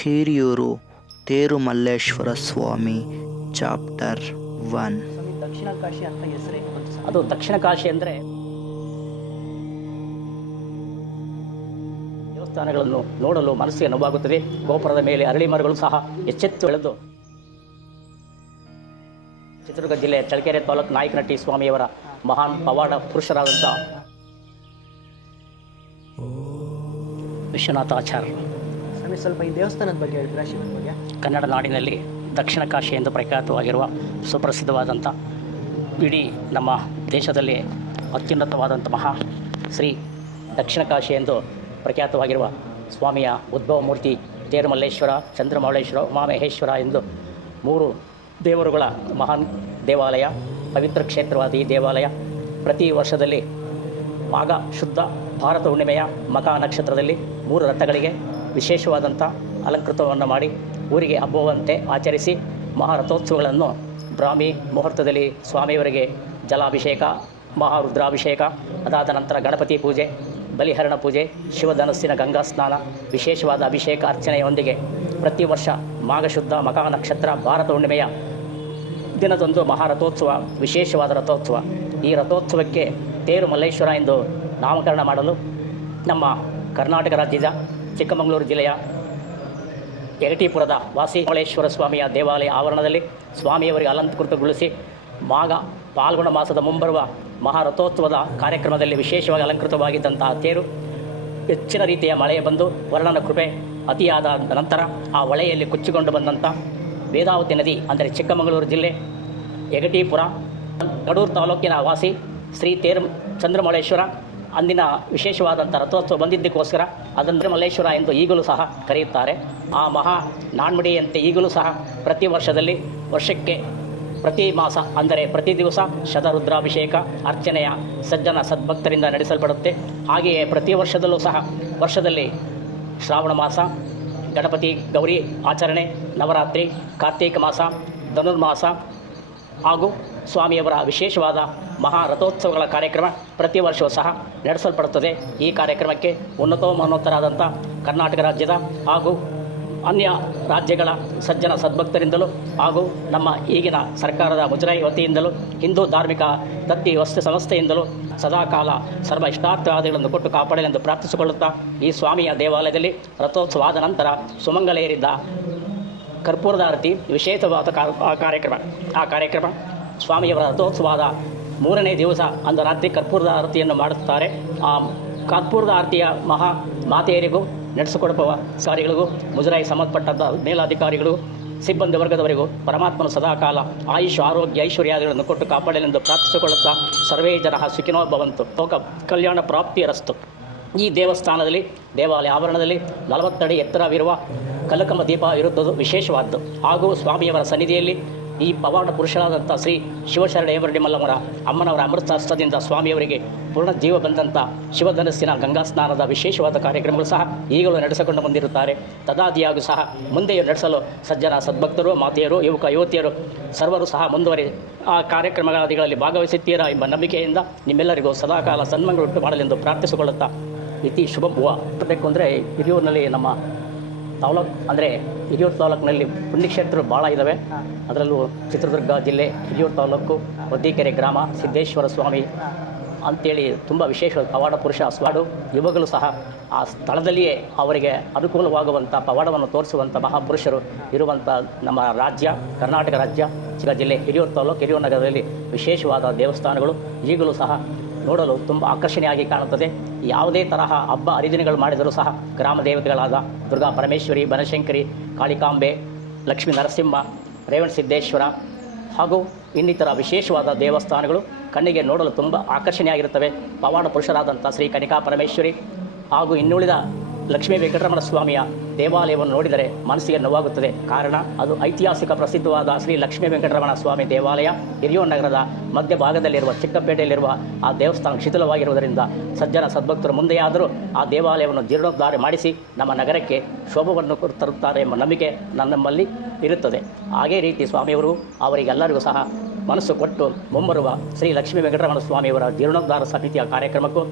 ಹಿರಿಯೂರು ತೇರುಮಲ್ಲೇಶ್ವರ ಸ್ವಾಮಿ chapter 1. ದಕ್ಷಿಣ ಕಾಶಿ ಅಂತ ಹೆಸರೇ ಅದು ದಕ್ಷಿಣ ಕಾಶಿ ಅಂದರೆ ದೇವಸ್ಥಾನಗಳನ್ನು ನೋಡಲು ಮನಸ್ಸಿಗೆ ನೋವಾಗುತ್ತದೆ. ಗೋಪುರದ ಮೇಲೆ ಅರಳಿ ಮರಗಳು ಸಹ ಎಚ್ಚೆತ್ತು ಬೆಳೆದು ಚಿತ್ರದುರ್ಗ ಜಿಲ್ಲೆಯ ಚಳ್ಳಕೆರೆ ತಾಲೂಕು ನಾಯಕನಹಟ್ಟಿ ಸ್ವಾಮಿಯವರ ಮಹಾನ್ ಪವಾಡ ಪುರುಷರಾದಂಥ ವಿಶ್ವನಾಥಾಚಾರ್ಯ ಸ್ವಲ್ಪ ಈ ದೇವಸ್ಥಾನದ ಬಗ್ಗೆ ಹೇಳ್ತೀರಾ? ಶಿವನ ಬಗ್ಗೆ. ಕನ್ನಡ ನಾಡಿನಲ್ಲಿ ದಕ್ಷಿಣ ಕಾಶಿ ಎಂದು ಪ್ರಖ್ಯಾತವಾಗಿರುವ ಸುಪ್ರಸಿದ್ಧವಾದಂಥ ಇಡೀ ನಮ್ಮ ದೇಶದಲ್ಲಿ ಅತ್ಯುನ್ನತವಾದಂಥ ಮಹಾ ಶ್ರೀ ದಕ್ಷಿಣ ಕಾಶಿ ಎಂದು ಪ್ರಖ್ಯಾತವಾಗಿರುವ ಸ್ವಾಮಿಯ ಉದ್ಭವ ಮೂರ್ತಿ ತೇರುಮಲ್ಲೇಶ್ವರ, ಚಂದ್ರಮೌಳೇಶ್ವರ, ಉಮಾಮಹೇಶ್ವರ ಎಂದು 3 ದೇವರುಗಳ ಮಹಾನ್ ದೇವಾಲಯ, ಪವಿತ್ರ ಕ್ಷೇತ್ರವಾದ ಈ ದೇವಾಲಯ ಪ್ರತಿ ವರ್ಷದಲ್ಲಿ ಮಾಘ ಶುದ್ಧ ಭಾರತ ಹುಣ್ಣಿಮೆಯ ಮಖ ನಕ್ಷತ್ರದಲ್ಲಿ 3 ರಥಗಳಿಗೆ ವಿಶೇಷವಾದಂಥ ಅಲಂಕೃತವನ್ನು ಮಾಡಿ ಊರಿಗೆ ಹಬ್ಬವಂತೆ ಆಚರಿಸಿ ಮಹಾರಥೋತ್ಸವಗಳನ್ನು ಬ್ರಾಹ್ಮಿ ಮುಹೂರ್ತದಲ್ಲಿ ಸ್ವಾಮಿಯವರಿಗೆ ಜಲಾಭಿಷೇಕ, ಮಹಾರುದ್ರಾಭಿಷೇಕ, ಅದಾದ ನಂತರ ಗಣಪತಿ ಪೂಜೆ, ಬಲಿಹರಣ ಪೂಜೆ, ಶಿವಧನಸ್ಸಿನ ಗಂಗಾ ಸ್ನಾನ, ವಿಶೇಷವಾದ ಅಭಿಷೇಕ ಅರ್ಚನೆಯೊಂದಿಗೆ ಪ್ರತಿ ವರ್ಷ ಮಾಘಶುದ್ಧ ಮಖ ನಕ್ಷತ್ರ ಭಾರತ ಹುಣ್ಣಿಮೆಯ ದಿನದಂದು ಮಹಾರಥೋತ್ಸವ, ವಿಶೇಷವಾದ ರಥೋತ್ಸವ. ಈ ರಥೋತ್ಸವಕ್ಕೆ ತೇರುಮಲ್ಲೇಶ್ವರ ಎಂದು ನಾಮಕರಣ ಮಾಡಲು ನಮ್ಮ ಕರ್ನಾಟಕ ರಾಜ್ಯದ ಚಿಕ್ಕಮಗಳೂರು ಜಿಲ್ಲೆಯ ಯಗಟಿಪುರದ ವಾಸಿ ಮೌಳೇಶ್ವರ ಸ್ವಾಮಿಯ ದೇವಾಲಯ ಆವರಣದಲ್ಲಿ ಸ್ವಾಮಿಯವರಿಗೆ ಅಲಂಕೃತಗೊಳಿಸಿ ಮಾಘ ಪಾಲ್ಗುಣ ಮಾಸದ ಮುಂಬರುವ ಮಹಾರಥೋತ್ಸವದ ಕಾರ್ಯಕ್ರಮದಲ್ಲಿ ವಿಶೇಷವಾಗಿ ಅಲಂಕೃತವಾಗಿದ್ದಂತಹ ತೇರು ಹೆಚ್ಚಿನ ರೀತಿಯ ಮಳೆ ಬಂದು ವರ್ಣನ ಕೃಪೆ ಅತಿಯಾದ ನಂತರ ಆ ಹೊಳೆಯಲ್ಲಿ ಕೊಚ್ಚಿಕೊಂಡು ಬಂದಂಥ ವೇದಾವತಿ ನದಿ ಅಂದರೆ ಚಿಕ್ಕಮಗಳೂರು ಜಿಲ್ಲೆ ಯಗಟಿಪುರ ಕಡೂರು ತಾಲೂಕಿನ ವಾಸಿ ಶ್ರೀ ಚಂದ್ರಮೌಳೇಶ್ವರ ಅಂದಿನ ವಿಶೇಷವಾದಂಥ ರಥೋತ್ಸವ ಬಂದಿದ್ದಕ್ಕೋಸ್ಕರ ಅದನ್ನು ಮಲ್ಲೇಶ್ವರ ಎಂದು ಈಗಲೂ ಸಹ ಕರೆಯುತ್ತಾರೆ. ಆ ಮಹಾ ನಾಣ್ಮಡಿಯಂತೆ ಈಗಲೂ ಸಹ ಪ್ರತಿ ವರ್ಷದಲ್ಲಿ ವರ್ಷಕ್ಕೆ ಪ್ರತಿ ಮಾಸ ಅಂದರೆ ಪ್ರತಿ ದಿವಸ ಶತರುದ್ರಾಭಿಷೇಕ ಅರ್ಚನೆಯ ಸಜ್ಜನ ಸದ್ಭಕ್ತರಿಂದ ನಡೆಸಲ್ಪಡುತ್ತೆ. ಹಾಗೆಯೇ ಪ್ರತಿ ವರ್ಷದಲ್ಲೂ ಸಹ ವರ್ಷದಲ್ಲಿ ಶ್ರಾವಣ ಮಾಸ, ಗಣಪತಿ ಗೌರಿ ಆಚರಣೆ, ನವರಾತ್ರಿ, ಕಾರ್ತೀಕ ಮಾಸ, ಧನುರ್ಮಾಸ ಹಾಗೂ ಸ್ವಾಮಿಯವರ ವಿಶೇಷವಾದ ಮಹಾರಥೋತ್ಸವಗಳ ಕಾರ್ಯಕ್ರಮ ಪ್ರತಿ ವರ್ಷವೂ ಸಹ ನಡೆಸಲ್ಪಡುತ್ತದೆ. ಈ ಕಾರ್ಯಕ್ರಮಕ್ಕೆ ಉನ್ನತೋನ್ನತರಾದಂಥ ಕರ್ನಾಟಕ ರಾಜ್ಯದ ಹಾಗೂ ಅನ್ಯ ರಾಜ್ಯಗಳ ಸಜ್ಜನ ಸದ್ಭಕ್ತರಿಂದಲೂ ಹಾಗೂ ನಮ್ಮ ಈಗಿನ ಸರ್ಕಾರದ ಮುಜರಾಯಿ ವತಿಯಿಂದಲೂ ಹಿಂದೂ ಧಾರ್ಮಿಕ ದತ್ತಿ ವಸ್ತು ಸಂಸ್ಥೆಯಿಂದಲೂ ಸದಾಕಾಲ ಸರ್ವ ಇಷ್ಟಾರ್ಥವಾದಿಗಳನ್ನು ಕೊಟ್ಟು ಕಾಪಾಡಲೆಂದು ಪ್ರಾರ್ಥಿಸಿಕೊಳ್ಳುತ್ತಾ ಈ ಸ್ವಾಮಿಯ ದೇವಾಲಯದಲ್ಲಿ ರಥೋತ್ಸವ ಆದ ನಂತರ ಸುಮಂಗಲೆಯರಿದ್ದ ಕರ್ಪೂರದ ಆರತಿ ವಿಶೇಷವಾದ ಆ ಕಾರ್ಯಕ್ರಮ ಸ್ವಾಮಿಯವರ ರಥೋತ್ಸವದ 3ನೇ ದಿವಸ ಅಂದು ರಾತ್ರಿ ಕರ್ಪೂರದ ಆರತಿಯನ್ನು ಮಾಡುತ್ತಾರೆ. ಆ ಕರ್ಪೂರದ ಆರತಿಯ ಮಹಾ ಮಾತೆಯರಿಗೂ ನಡೆಸಿಕೊಡುವ ಅಧಿಕಾರಿಗಳಿಗೂ ಮುಜರಾಯಿ ಸಂಬಂಧಪಟ್ಟಂಥ ಮೇಲಾಧಿಕಾರಿಗಳು ಸಿಬ್ಬಂದಿ ವರ್ಗದವರಿಗೂ ಪರಮಾತ್ಮನು ಸದಾಕಾಲ ಆಯುಷ್ ಆರೋಗ್ಯ ಐಶ್ವರ್ಯಾದಿಗಳನ್ನು ಕೊಟ್ಟು ಕಾಪಾಡಲೆಂದು ಪ್ರಾರ್ಥಿಸಿಕೊಳ್ಳುತ್ತಾ ಸರ್ವೇ ಜನ ಸುಖಿನೋ ಭವಂತು, ಲೋಕ ಕಲ್ಯಾಣ ಪ್ರಾಪ್ತಿಯರಸ್ತು. ಈ ದೇವಸ್ಥಾನದಲ್ಲಿ ದೇವಾಲಯ ಆವರಣದಲ್ಲಿ 40 ಅಡಿ ಎತ್ತರವಿರುವ ಕಲಕಮ ದೀಪ ಇರುತ್ತದೆ ವಿಶೇಷವಾದ್ದು. ಹಾಗೂ ಸ್ವಾಮಿಯವರ ಸನ್ನಿಧಿಯಲ್ಲಿ ಈ ಪವಾಡ ಪುರುಷರಾದಂಥ ಶ್ರೀ ಶಿವಶರಣೇವರಡಿ ಮಲ್ಲಮ್ಮರ ಅಮ್ಮನವರ ಅಮೃತಾಸ್ತ್ರದಿಂದ ಸ್ವಾಮಿಯವರಿಗೆ ಪೂರ್ಣ ಜೀವ ಬಂದಂಥ ಶಿವಧನಸ್ಸಿನ ಗಂಗಾ ಸ್ನಾನದ ವಿಶೇಷವಾದ ಕಾರ್ಯಕ್ರಮಗಳು ಸಹ ಈಗಲೂ ನಡೆಸಿಕೊಂಡು ಬಂದಿರುತ್ತಾರೆ. ತದಾದಿಯಾಗೂ ಸಹ ಮುಂದೆಯೂ ನಡೆಸಲು ಸಜ್ಜನ ಸದ್ಭಕ್ತರು, ಮಾತೆಯರು, ಯುವಕ ಯುವತಿಯರು ಸರ್ವರು ಸಹ ಮುಂದುವರಿ ಆ ಕಾರ್ಯಕ್ರಮಗಳಲ್ಲಿ ಭಾಗವಹಿಸುತ್ತೀರಾ ಎಂಬ ನಂಬಿಕೆಯಿಂದ ನಿಮ್ಮೆಲ್ಲರಿಗೂ ಸದಾಕಾಲ ಸನ್ಮಾನಗಳು ಮಾಡಲೆಂದು ಪ್ರಾರ್ಥಿಸಿಕೊಳ್ಳುತ್ತಾ ಇತಿ ಶುಭ ಹೂವು ಬರಬೇಕು. ಅಂದರೆ ಹಿರಿಯೂರಿನಲ್ಲಿ ನಮ್ಮ ತಾಲೂಕು ಅಂದರೆ ಹಿರಿಯೂರು ತಾಲೂಕಿನಲ್ಲಿ ಪುಣ್ಯಕ್ಷೇತ್ರಗಳು ಭಾಳ ಇದ್ದಾವೆ. ಅದರಲ್ಲೂ ಚಿತ್ರದುರ್ಗ ಜಿಲ್ಲೆ ಹಿರಿಯೂರು ತಾಲೂಕು ಒದ್ದಿಕೆರೆ ಗ್ರಾಮ ಸಿದ್ದೇಶ್ವರ ಸ್ವಾಮಿ ಅಂಥೇಳಿ ತುಂಬ ವಿಶೇಷವಾದ ಪವಾಡ ಪುರುಷ ಸ್ವಾಡು ಯುವಕರು ಸಹ ಆ ಸ್ಥಳದಲ್ಲಿಯೇ ಅವರಿಗೆ ಅನುಕೂಲವಾಗುವಂಥ ಪವಾಡವನ್ನು ತೋರಿಸುವಂಥ ಮಹಾಪುರುಷರು ಇರುವಂಥ ನಮ್ಮ ರಾಜ್ಯ ಕರ್ನಾಟಕ ರಾಜ್ಯ ಚಿಕ್ಕ ಜಿಲ್ಲೆ ಹಿರಿಯೂರು ತಾಲೂಕು ಹಿರಿಯೂರು ನಗರದಲ್ಲಿ ವಿಶೇಷವಾದ ದೇವಸ್ಥಾನಗಳು ಈಗಲೂ ಸಹ ನೋಡಲು ತುಂಬ ಆಕರ್ಷಣೆಯಾಗಿ ಕಾಣುತ್ತದೆ. ಯಾವುದೇ ತರಹ ಹಬ್ಬ ಹರಿದಿನಗಳು ಮಾಡಿದರೂ ಸಹ ಗ್ರಾಮ ದೇವತೆಗಳಾದ ದುರ್ಗಾ ಪರಮೇಶ್ವರಿ, ಬನಶಂಕರಿ, ಕಾಳಿಕಾಂಬೆ, ಲಕ್ಷ್ಮೀ ನರಸಿಂಹ, ರೇವಣ ಸಿದ್ದೇಶ್ವರ ಹಾಗೂ ಇನ್ನಿತರ ವಿಶೇಷವಾದ ದೇವಸ್ಥಾನಗಳು ಕಣ್ಣಿಗೆ ನೋಡಲು ತುಂಬ ಆಕರ್ಷಣೆಯಾಗಿರುತ್ತವೆ. ಪವಾಡ ಪುರುಷರಾದಂಥ ಶ್ರೀ ಕನಿಕಾ ಪರಮೇಶ್ವರಿ ಹಾಗೂ ಇನ್ನುಳಿದ ಲಕ್ಷ್ಮೀ ವೆಂಕಟರಮಣ ಸ್ವಾಮಿಯ ದೇವಾಲಯವನ್ನು ನೋಡಿದರೆ ಮನಸ್ಸಿಗೆ ನೋವಾಗುತ್ತದೆ. ಕಾರಣ ಅದು ಐತಿಹಾಸಿಕ ಪ್ರಸಿದ್ಧವಾದ ಶ್ರೀ ಲಕ್ಷ್ಮೀ ವೆಂಕಟರಮಣ ಸ್ವಾಮಿ ದೇವಾಲಯ ಹಿರಿಯೂರು ನಗರದ ಮಧ್ಯಭಾಗದಲ್ಲಿರುವ ಚಿಕ್ಕಪೇಟೆಯಲ್ಲಿರುವ ಆ ದೇವಸ್ಥಾನ ಶಿಥಿಲವಾಗಿರುವುದರಿಂದ ಸಜ್ಜನ ಸದ್ಭಕ್ತರು ಮುಂದೆಯಾದರೂ ಆ ದೇವಾಲಯವನ್ನು ಜೀರ್ಣೋದ್ಧಾರ ಮಾಡಿಸಿ ನಮ್ಮ ನಗರಕ್ಕೆ ಶೋಭವನ್ನು ತರುತ್ತಾರೆ ಎಂಬ ನಂಬಿಕೆ ನಮ್ಮಲ್ಲಿ ಇರುತ್ತದೆ. ಹಾಗೇ ರೀತಿ ಸ್ವಾಮಿಯವರು ಅವರಿಗೆಲ್ಲರಿಗೂ ಸಹ ಮನಸ್ಸು ಕೊಟ್ಟು ಮುಂಬರುವ ಶ್ರೀ ಲಕ್ಷ್ಮೀ ವೆಂಕಟರಮಣ ಸ್ವಾಮಿಯವರ ಜೀರ್ಣೋದ್ಧಾರ ಸಮಿತಿಯ ಕಾರ್ಯಕ್ರಮಕ್ಕೂ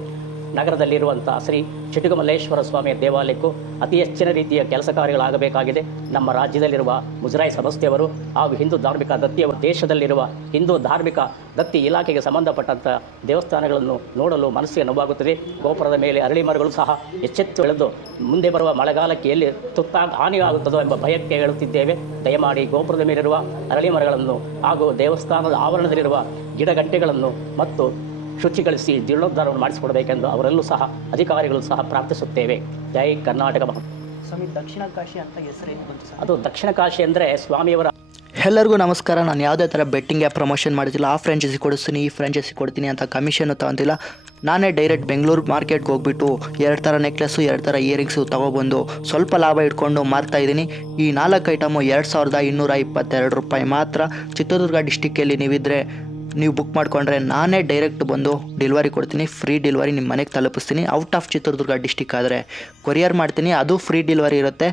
ನಗರದಲ್ಲಿರುವಂಥ ಶ್ರೀ ಚಿಟುಕಮಲ್ಲೇಶ್ವರ ಸ್ವಾಮಿಯ ದೇವಾಲಯಕ್ಕೂ ಅತಿ ಹೆಚ್ಚಿನ ರೀತಿಯ ಕೆಲಸ ಕಾರ್ಯಗಳಾಗಬೇಕಾಗಿದೆ. ನಮ್ಮ ರಾಜ್ಯದಲ್ಲಿರುವ ಮುಜರಾಯಿ ಸಂಸ್ಥೆಯವರು ಹಾಗೂ ಹಿಂದೂ ಧಾರ್ಮಿಕ ದತ್ತಿಯವರು ದೇಶದಲ್ಲಿರುವ ಹಿಂದೂ ಧಾರ್ಮಿಕ ದತ್ತಿ ಇಲಾಖೆಗೆ ಸಂಬಂಧಪಟ್ಟಂಥ ದೇವಸ್ಥಾನಗಳನ್ನು ನೋಡಲು ಮನಸ್ಸಿಗೆ ನೋವಾಗುತ್ತದೆ. ಗೋಪುರದ ಮೇಲೆ ಅರಳಿ ಮರಗಳು ಸಹ ಎಚ್ಚೆತ್ತು ಬೆಳೆದು ಮುಂದೆ ಬರುವ ಮಳೆಗಾಲಕ್ಕೆ ಎಲ್ಲಿ ಹಾನಿಯಾಗುತ್ತದೋ ಎಂಬ ಭಯಕ್ಕೆ ಹೇಳುತ್ತಿದ್ದೇವೆ. ದಯಮಾಡಿ ಗೋಪುರದ ಮೇಲಿರುವ ಅರಳಿ ಮರಗಳನ್ನು ಹಾಗೂ ದೇವಸ್ಥಾನದ ಆವರಣದಲ್ಲಿರುವ ಗಿಡಗಂಟೆಗಳನ್ನು ಮತ್ತು ಶುಚಿಗೊಳಿಸಿ ಜೀರ್ಣೋದ್ಧಾರವನ್ನು ಮಾಡಿಸಿಕೊಡಬೇಕೆಂದು ಅವರೆಲ್ಲೂ ಸಹ ಅಧಿಕಾರಿಗಳು ಸಹ ಪ್ರಾರ್ಥಿಸುತ್ತೇವೆ. ಜೈ ಕರ್ನಾಟಕ. ಸ್ವಾಮಿ, ದಕ್ಷಿಣ ಕಾಶಿ ಅಂತ ಹೆಸರೇನು ಬಂತು ಸರ್? ಅದು ದಕ್ಷಿಣ ಕಾಶಿ ಅಂದರೆ ಸ್ವಾಮಿಯವರ. ಎಲ್ಲರಿಗೂ ನಮಸ್ಕಾರ. ನಾನು ಯಾವುದೇ ಥರ ಬೆಟ್ಟಿಂಗ್ ಆ್ಯಪ್ ಪ್ರಮೋಷನ್ ಮಾಡ್ತಿಲ್ಲ. ಆ ಫ್ರಾಂಚೈಸಿ ಕೊಡಿಸ್ತೀನಿ, ಈ ಫ್ರಾಂಚೈಸಿ ಕೊಡ್ತೀನಿ ಅಂತ ಕಮಿಷನ್ನು ತೊಗೊತಿಲ್ಲ. ನಾನೇ ಡೈರೆಕ್ಟ್ ಬೆಂಗಳೂರು ಮಾರ್ಕೆಟ್ಗೆ ಹೋಗ್ಬಿಟ್ಟು 2 ಥರ ನೆಕ್ಲೆಸ್ಸು 2 ಥರ ಇಯರಿಂಗ್ಸು ತೊಗೊಬಂದು ಸ್ವಲ್ಪ ಲಾಭ ಇಟ್ಕೊಂಡು ಮಾರ್ತಾಯಿದ್ದೀನಿ. ಈ 4 ಐಟಮು 2222 ರೂಪಾಯಿ ಮಾತ್ರ. ಚಿತ್ರದುರ್ಗ ಡಿಸ್ಟಿಕ್ಕಲ್ಲಿ ನೀವಿದ್ದರೆ ನೀವು ಬುಕ್ ಮಾಡಿಕೊಂಡ್ರೆ ನಾನೇ ಡೈರೆಕ್ಟ್ ಬಂದು ಡೆಲಿವರಿ ಕೊಡ್ತೀನಿ. ಫ್ರೀ ಡೆಲಿವರಿ ನಿಮ್ಮ ಮನೆಗೆ ತಲುಪಿಸ್ತೀನಿ. ಔಟ್ ಆಫ್ ಚಿತ್ರದುರ್ಗ ಡಿಸ್ಟಿಕ್ ಆದರೆ ಕೊರಿಯರ್ ಮಾಡ್ತೀನಿ, ಅದು ಫ್ರೀ ಡೆಲಿವರಿ ಇರುತ್ತೆ.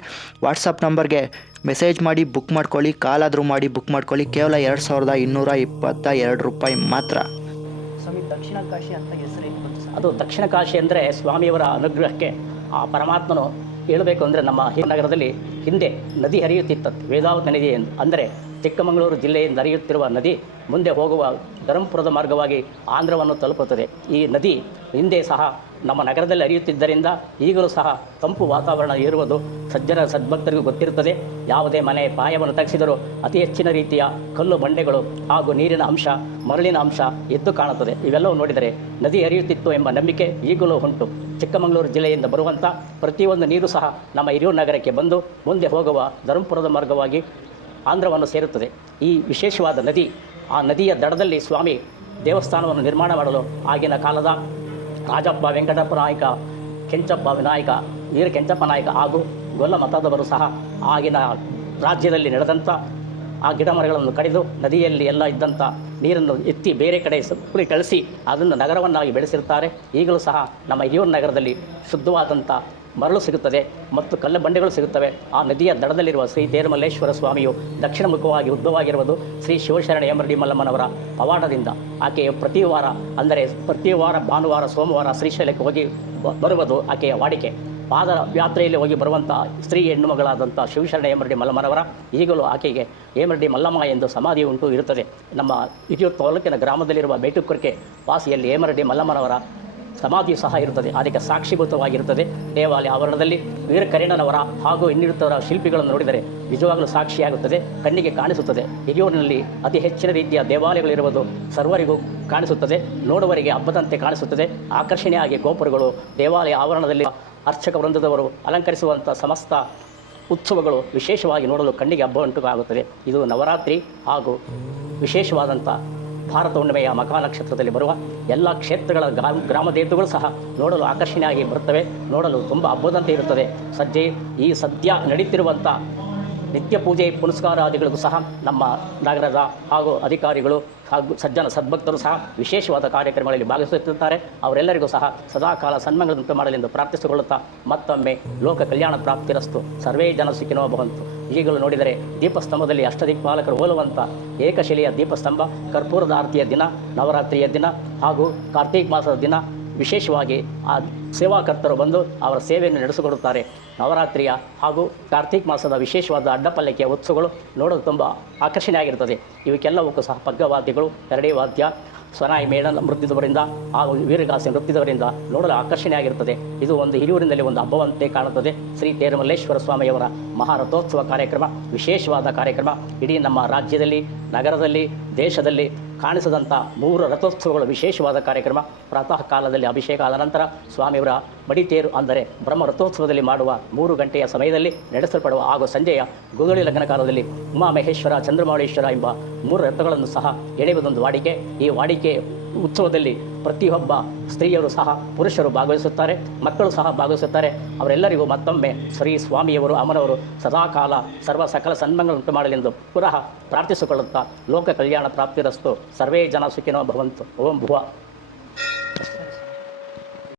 ವಾಟ್ಸಪ್ ನಂಬರ್ಗೆ ಮೆಸೇಜ್ ಮಾಡಿ ಬುಕ್ ಮಾಡ್ಕೊಳ್ಳಿ, ಕಾಲಾದರೂ ಮಾಡಿ ಬುಕ್ ಮಾಡ್ಕೊಳ್ಳಿ. ಕೇವಲ 2222 ರೂಪಾಯಿ ಮಾತ್ರ. ಸ್ವಾಮಿ, ದಕ್ಷಿಣ ಕಾಶಿ ಅಂತ ಹೆಸರೇನು ಬಂತು ಸರ್? ಅದು ದಕ್ಷಿಣ ಕಾಶಿ ಅಂದರೆ ಸ್ವಾಮಿಯವರ ಅನುಗ್ರಹಕ್ಕೆ ಆ ಪರಮಾತ್ಮನು ಹೇಳಬೇಕು ಅಂದರೆ ನಮ್ಮ ನಗರದಲ್ಲಿ ಹಿಂದೆ ನದಿ ಹರಿಯುತ್ತಿತ್ತು, ವೇದಾವತಿ ನದಿ ಅಂದರೆ ಚಿಕ್ಕಮಗಳೂರು ಜಿಲ್ಲೆಯಿಂದ ಹರಿಯುತ್ತಿರುವ ನದಿ ಮುಂದೆ ಹೋಗುವ ಧರ್ಮಪುರದ ಮಾರ್ಗವಾಗಿ ಆಂಧ್ರವನ್ನು ತಲುಪುತ್ತದೆ. ಈ ನದಿ ಹಿಂದೆ ಸಹ ನಮ್ಮ ನಗರದಲ್ಲಿ ಹರಿಯುತ್ತಿದ್ದರಿಂದ ಈಗಲೂ ಸಹ ತಂಪು ವಾತಾವರಣ ಇರುವುದು ಸಜ್ಜನ ಸದ್ಭಕ್ತರಿಗೂ ಗೊತ್ತಿರುತ್ತದೆ. ಯಾವುದೇ ಮನೆ ಪಾಯವನ್ನು ತಗ್ಗಿಸಿದರೂ ಅತಿ ಹೆಚ್ಚಿನ ರೀತಿಯ ಕಲ್ಲು ಬಂಡೆಗಳು ಹಾಗೂ ನೀರಿನ ಅಂಶ, ಮರಳಿನ ಅಂಶ ಎದ್ದು ಕಾಣುತ್ತದೆ. ಇವೆಲ್ಲವೂ ನೋಡಿದರೆ ನದಿ ಹರಿಯುತ್ತಿತ್ತು ಎಂಬ ನಂಬಿಕೆ ಈಗಲೂ ಉಂಟು. ಚಿಕ್ಕಮಗಳೂರು ಜಿಲ್ಲೆಯಿಂದ ಬರುವಂಥ ಪ್ರತಿಯೊಂದು ನೀರು ಸಹ ನಮ್ಮ ಹಿರಿಯೂರು ನಗರಕ್ಕೆ ಬಂದು ಮುಂದೆ ಹೋಗುವ ಧರ್ಮಪುರದ ಮಾರ್ಗವಾಗಿ ಆಂಧ್ರವನ್ನು ಸೇರುತ್ತದೆ. ಈ ವಿಶೇಷವಾದ ನದಿ, ಆ ನದಿಯ ದಡದಲ್ಲಿ ಸ್ವಾಮಿ ದೇವಸ್ಥಾನವನ್ನು ನಿರ್ಮಾಣ ಮಾಡಲು ಆಗಿನ ಕಾಲದ ರಾಜಪ್ಪ ವೆಂಕಟಪ್ಪ ನಾಯಕ, ಕೆಂಚಪ್ಪ ವಿನಾಯಕ, ವೀರ ಕೆಂಚಪ್ಪ ನಾಯಕ ಹಾಗೂ ಗೊಲ್ಲ ಮತದವರು ಸಹ ಆಗಿನ ರಾಜ್ಯದಲ್ಲಿ ನಡೆದಂಥ ಆ ಗಿಡ ಮರಗಳನ್ನು ಕಡಿದು ನದಿಯಲ್ಲಿ ಎಲ್ಲ ಇದ್ದಂಥ ನೀರನ್ನು ಎತ್ತಿ ಬೇರೆ ಕಡೆ ಸುಳಿ ಕಳಿಸಿ ಅದನ್ನು ನಗರವನ್ನಾಗಿ ಬೆಳೆಸಿರುತ್ತಾರೆ. ಈಗಲೂ ಸಹ ನಮ್ಮ ಹಿರಿಯೂರು ನಗರದಲ್ಲಿ ಶುದ್ಧವಾದಂಥ ಮರಳು ಸಿಗುತ್ತದೆ ಮತ್ತು ಕಲ್ಲು ಬಂಡೆಗಳು ಸಿಗುತ್ತವೆ. ಆ ನದಿಯ ದಡದಲ್ಲಿರುವ ಶ್ರೀ ತೇರುಮಲ್ಲೇಶ್ವರ ಸ್ವಾಮಿಯು ದಕ್ಷಿಣ ಮುಖವಾಗಿ ಉದ್ಭವವಾಗಿರುವುದು ಶ್ರೀ ಶಿವಶರಣ ಎಮರಡಿ ಮಲ್ಲಮ್ಮನವರ ಪವಾಡದಿಂದ. ಆಕೆಯು ಪ್ರತಿ ವಾರ ಅಂದರೆ ಪ್ರತಿ ವಾರ ಭಾನುವಾರ ಸೋಮವಾರ ಶ್ರೀಶೈಲಕ್ಕೆ ಹೋಗಿ ಬರುವುದು ಆಕೆಯ ವಾಡಿಕೆ. ಪಾದ ಯಾತ್ರೆಯಲ್ಲಿ ಹೋಗಿ ಬರುವಂಥ ಸ್ತ್ರೀ ಹೆಣ್ಣುಮಗಳಾದಂಥ ಶಿವಶರಣ ಎಮರಡಿ ಮಲ್ಲಮ್ಮನವರ ಈಗಲೂ ಆಕೆಗೆ ಎಮರಡಿ ಮಲ್ಲಮ್ಮ ಎಂದು ಸಮಾಧಿ ಉಂಟು ಇರುತ್ತದೆ. ನಮ್ಮ ಹಿರಿಯೂರು ತಾಲೂಕಿನ ಗ್ರಾಮದಲ್ಲಿರುವ ಬೇಟುಕೊರಕೆ ವಾಸಿಯಲ್ಲಿ ಎಮರಡಿ ಮಲ್ಲಮ್ಮನವರ ಸಮಾಧಿಯು ಸಹ ಇರುತ್ತದೆ. ಅದಕ್ಕೆ ಸಾಕ್ಷೀಭೂತವಾಗಿರುತ್ತದೆ. ದೇವಾಲಯ ಆವರಣದಲ್ಲಿ ವೀರಕರ್ಣನವರ ಹಾಗೂ ಇನ್ನಿರುತ್ತವರ ಶಿಲ್ಪಿಗಳನ್ನು ನೋಡಿದರೆ ನಿಜವಾಗಲೂ ಸಾಕ್ಷಿಯಾಗುತ್ತದೆ, ಕಣ್ಣಿಗೆ ಕಾಣಿಸುತ್ತದೆ. ಹಿರಿಯೂರಿನಲ್ಲಿ ಅತಿ ಹೆಚ್ಚಿನ ರೀತಿಯ ದೇವಾಲಯಗಳಿರುವುದು ಸರ್ವರಿಗೂ ಕಾಣಿಸುತ್ತದೆ, ನೋಡುವರಿಗೆ ಹಬ್ಬದಂತೆ ಕಾಣಿಸುತ್ತದೆ. ಆಕರ್ಷಣೆಯಾಗಿ ಗೋಪುರಗಳು, ದೇವಾಲಯ ಆವರಣದಲ್ಲಿ ಅರ್ಚಕ ವೃಂದದವರು ಅಲಂಕರಿಸುವಂಥ ಸಮಸ್ತ ಉತ್ಸವಗಳು ವಿಶೇಷವಾಗಿ ನೋಡಲು ಕಣ್ಣಿಗೆ ಹಬ್ಬ ಉಂಟುಗಾಗುತ್ತದೆ. ಇದು ನವರಾತ್ರಿ ಹಾಗೂ ವಿಶೇಷವಾದಂಥ ಭಾರತ ಹುಣ್ಣಿಮೆಯ ಮಕಾ ನಕ್ಷತ್ರದಲ್ಲಿ ಬರುವ ಎಲ್ಲ ಕ್ಷೇತ್ರಗಳ ಗ್ರಾಮ ದೇವತೆಗಳು ಸಹ ನೋಡಲು ಆಕರ್ಷಣೆಯಾಗಿ ಬರುತ್ತವೆ, ನೋಡಲು ತುಂಬ ಹಬ್ಬದಂತೆ ಇರುತ್ತದೆ. ಈ ಸದ್ಯ ನಡೀತಿರುವಂಥ ನಿತ್ಯ ಪೂಜೆ ಪುನಸ್ಕಾರಾದಿಗಳಿಗೂ ಸಹ ನಮ್ಮ ನಗರದ ಹಾಗೂ ಅಧಿಕಾರಿಗಳು ಹಾಗೂ ಸಜ್ಜನ ಸದ್ಭಕ್ತರು ಸಹ ವಿಶೇಷವಾದ ಕಾರ್ಯಕ್ರಮಗಳಲ್ಲಿ ಭಾಗವಹಿಸುತ್ತಿದ್ದಾರೆ. ಅವರೆಲ್ಲರಿಗೂ ಸಹ ಸದಾಕಾಲ ಸನ್ಮಾನಗಳಂತೆ ಮಾಡಲೆಂದು ಪ್ರಾರ್ಥಿಸಿಕೊಳ್ಳುತ್ತಾ ಮತ್ತೊಮ್ಮೆ ಲೋಕ ಕಲ್ಯಾಣ ಪ್ರಾಪ್ತಿರಸ್ತು, ಸರ್ವೇ ಜನ ಸುಖಿನೋ ಭವಂತು. ಈಗಲೂ ನೋಡಿದರೆ ದೀಪಸ್ತಂಭದಲ್ಲಿ ಅಷ್ಟದಿಕ್ಪಾಲಕರು ಹೋಲುವಂಥ ಏಕಶಿಲೆಯ ದೀಪಸ್ತಂಭ, ಕರ್ಪೂರದ ಆರತಿಯ ದಿನ, ನವರಾತ್ರಿಯ ದಿನ ಹಾಗೂ ಕಾರ್ತೀಕ ಮಾಸದ ದಿನ ವಿಶೇಷವಾಗಿ ಆ ಸೇವಾಕರ್ತರು ಬಂದು ಅವರ ಸೇವೆಯನ್ನು ನಡೆಸಿಕೊಡುತ್ತಾರೆ. ನವರಾತ್ರಿಯ ಹಾಗೂ ಕಾರ್ತೀಕ ಮಾಸದ ವಿಶೇಷವಾದ ಅಡ್ಡಪಲ್ಲಕ್ಕಿಯ ಉತ್ಸವಗಳು ನೋಡಲು ತುಂಬ ಆಕರ್ಷಣೆಯಾಗಿರುತ್ತದೆ. ಇವಕ್ಕೆಲ್ಲವಕ್ಕೂ ಸಹ ಪಗ್ಗವಾದ್ಯಗಳು, ಎರಡೇ ವಾದ್ಯ, ಸ್ವನಾಯಿ ಮೇಳ ನೃತ್ಯದವರಿಂದ ಹಾಗೂ ವೀರಗಾಸೆ ನೃತ್ಯದವರಿಂದ ನೋಡಲು ಆಕರ್ಷಣೆಯಾಗಿರುತ್ತದೆ. ಇದು ಒಂದು ಹಿರಿಯೂರಿನಲ್ಲಿ ಒಂದು ಹಬ್ಬವಂತೆ ಕಾಣುತ್ತದೆ. ಶ್ರೀ ತೇರುಮಲ್ಲೇಶ್ವರ ಸ್ವಾಮಿಯವರ ಮಹಾರಥೋತ್ಸವ ಕಾರ್ಯಕ್ರಮ ವಿಶೇಷವಾದ ಕಾರ್ಯಕ್ರಮ. ಇಡೀ ನಮ್ಮ ರಾಜ್ಯದಲ್ಲಿ, ನಗರದಲ್ಲಿ, ದೇಶದಲ್ಲಿ ಕಾಣಿಸಿದಂಥ 3 ರಥೋತ್ಸವಗಳು ವಿಶೇಷವಾದ ಕಾರ್ಯಕ್ರಮ. ಪ್ರಾತಃ ಕಾಲದಲ್ಲಿ ಅಭಿಷೇಕ ಆದ ನಂತರ ಸ್ವಾಮಿಯವರ ಮಡಿತೇರು ಅಂದರೆ ಬ್ರಹ್ಮ ರಥೋತ್ಸವದಲ್ಲಿ ಮಾಡುವ 3 ಗಂಟೆಯ ಸಮಯದಲ್ಲಿ ನಡೆಸಲ್ಪಡುವ ಹಾಗೂ ಸಂಜೆಯ ಗೋಧೂಳಿ ಲಗ್ನ ಕಾಲದಲ್ಲಿ ಉಮಾಮಹೇಶ್ವರ, ಚಂದ್ರಮೌಳೇಶ್ವರ ಎಂಬ 3 ರಥಗಳನ್ನು ಸಹ ಎಳೆಯುವುದೊಂದು ವಾಡಿಕೆ. ಈ ವಾಡಿಕೆ ಉತ್ಸವದಲ್ಲಿ ಪ್ರತಿಯೊಬ್ಬ ಸ್ತ್ರೀಯರು ಸಹ ಪುರುಷರು ಭಾಗವಹಿಸುತ್ತಾರೆ, ಮಕ್ಕಳು ಸಹ ಭಾಗವಹಿಸುತ್ತಾರೆ. ಅವರೆಲ್ಲರಿಗೂ ಮತ್ತೊಮ್ಮೆ ಶ್ರೀ ಸ್ವಾಮಿಯವರು ಅಮ್ಮನವರು ಸದಾಕಾಲ ಸರ್ವ ಸಕಲ ಸನ್ಮಾನಗಳುಂಟು ಮಾಡಲೆಂದು ಪುನಃ ಪ್ರಾರ್ಥಿಸಿಕೊಳ್ಳುತ್ತಾ ಲೋಕ ಕಲ್ಯಾಣ ಪ್ರಾಪ್ತಿರಸ್ತು, ಸರ್ವೇ ಜನ ಸುಖಿನೋ ಭವಂತು. ಓಂ ಭುವ.